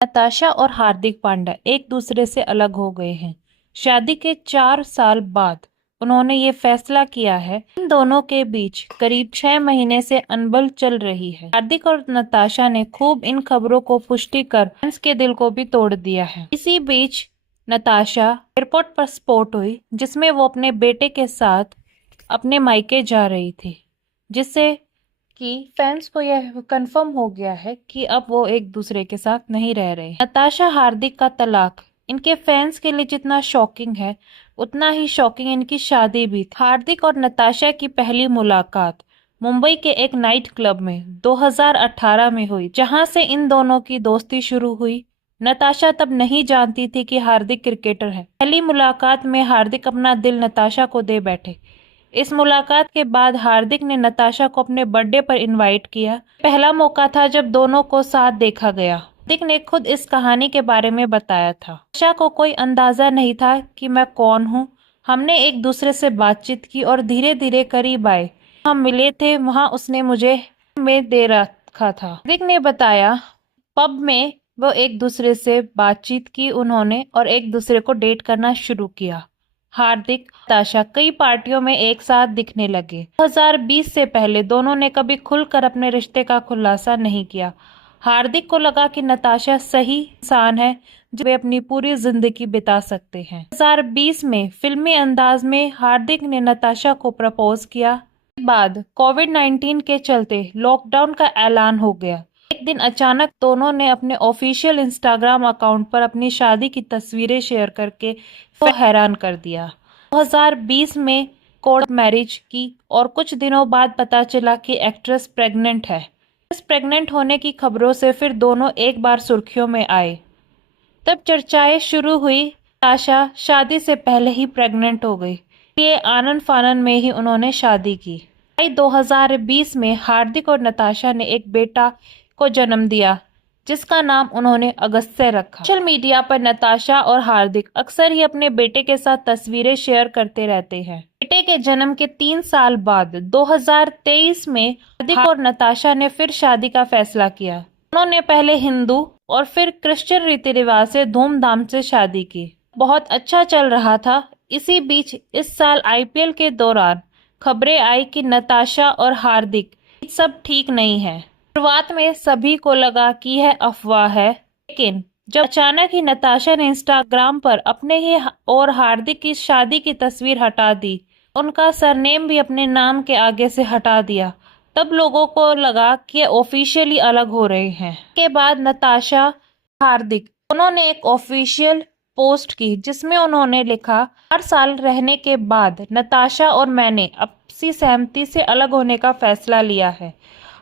नताशा और हार्दिक पांड्या एक दूसरे से अलग हो गए हैं। शादी के 4 साल बाद उन्होंने ये फैसला किया है। इन दोनों के बीच करीब 6 महीने से अनबन चल रही है। हार्दिक और नताशा ने खूब इन खबरों को पुष्टि कर फैंस के दिल को भी तोड़ दिया है। इसी बीच नताशा एयरपोर्ट पर स्पॉट हुई, जिसमें वो अपने बेटे के साथ अपने मायके जा रही थी, जिससे कि फैंस को यह कंफर्म हो गया है कि अब वो एक दूसरे के साथ नहीं रह रहे। नताशा हार्दिक का तलाक इनके फैंस के लिए जितना शॉकिंग है, उतना ही शॉकिंग इनकी शादी भी थी। हार्दिक और नताशा की पहली मुलाकात मुंबई के एक नाइट क्लब में 2018 में हुई, जहां से इन दोनों की दोस्ती शुरू हुई। नताशा तब नहीं जानती थी कि हार्दिक क्रिकेटर है। पहली मुलाकात में हार्दिक अपना दिल नताशा को दे बैठे। इस मुलाकात के बाद हार्दिक ने नताशा को अपने बर्थडे पर इनवाइट किया। पहला मौका था जब दोनों को साथ देखा गया। हार्दिक ने खुद इस कहानी के बारे में बताया था। नताशा को कोई अंदाजा नहीं था कि मैं कौन हूँ। हमने एक दूसरे से बातचीत की और धीरे धीरे करीब आए। हम मिले थे, वहां उसने मुझे में दे रखा था। हार्दिक ने बताया पब में वो एक दूसरे से बातचीत की उन्होंने और एक दूसरे को डेट करना शुरू किया। हार्दिक नताशा कई पार्टियों में एक साथ दिखने लगे। 2020 से पहले दोनों ने कभी खुलकर अपने रिश्ते का खुलासा नहीं किया। हार्दिक को लगा कि नताशा सही इंसान है जो वे अपनी पूरी जिंदगी बिता सकते हैं। 2020 में फिल्मी अंदाज में हार्दिक ने नताशा को प्रपोज किया। इसके बाद कोविड-19 के चलते लॉकडाउन का ऐलान हो गया। एक दिन अचानक दोनों ने अपने ऑफिशियल इंस्टाग्राम अकाउंट पर अपनी शादी की तस्वीरें शेयर करके को हैरान कर दिया। 2020 में कोर्ट मैरिज की और कुछ दिनों बाद पता चला कि एक्ट्रेस प्रेग्नेंट है। इस प्रेग्नेंट होने की खबरों से फिर दोनों एक बार सुर्खियों में आए। तब चर्चाएं शुरू हुई। नताशा शादी से पहले ही प्रेग्नेंट हो गई। ये आनन फानन में ही उन्होंने शादी की। मई 2020 में हार्दिक और नताशा ने एक बेटा को जन्म दिया, जिसका नाम उन्होंने अगस्त्य रखा। सोशल मीडिया पर नताशा और हार्दिक अक्सर ही अपने बेटे के साथ तस्वीरें शेयर करते रहते हैं। बेटे के जन्म के 3 साल बाद 2023 में हार्दिक और नताशा ने फिर शादी का फैसला किया। उन्होंने पहले हिंदू और फिर क्रिश्चियन रीति रिवाज से धूमधाम से शादी की। बहुत अच्छा चल रहा था। इसी बीच इस साल आईपीएल के दौरान खबरें आई कि नताशा और हार्दिक सब ठीक नहीं है। शुरुआत में सभी को लगा कि यह अफवाह है, लेकिन जब अचानक ही नताशा ने इंस्टाग्राम पर अपने ही और हार्दिक की शादी की तस्वीर हटा दी, उनका सरनेम भी अपने नाम के आगे से हटा दिया, तब लोगों को लगा कि ऑफिशियली अलग हो रहे हैं। के बाद नताशा हार्दिक दोनों ने एक ऑफिशियल पोस्ट की, जिसमें उन्होंने लिखा 4 साल रहने के बाद नताशा और मैंने आपसी सहमति से अलग होने का फैसला लिया है।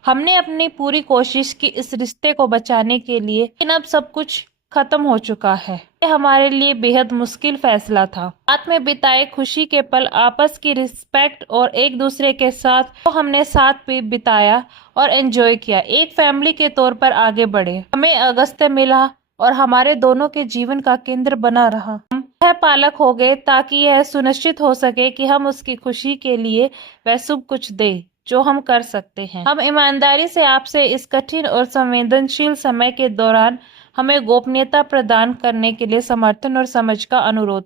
हमने अपनी पूरी कोशिश की इस रिश्ते को बचाने के लिए, लेकिन अब सब कुछ खत्म हो चुका है। ये हमारे लिए बेहद मुश्किल फैसला था। साथ में बिताए खुशी के पल, आपस की रिस्पेक्ट और एक दूसरे के साथ तो हमने साथ भी बिताया और एंजॉय किया। एक फैमिली के तौर पर आगे बढ़े। हमें अगस्त्य मिला और हमारे दोनों के जीवन का केंद्र बना रहा। हम यह पालक हो गए ताकि यह सुनिश्चित हो सके कि हम उसकी खुशी के लिए वह सब कुछ दें जो हम कर सकते हैं। हम ईमानदारी से आपसे इस कठिन और संवेदनशील समय के दौरान हमें गोपनीयता प्रदान करने के लिए समर्थन और समझ का अनुरोध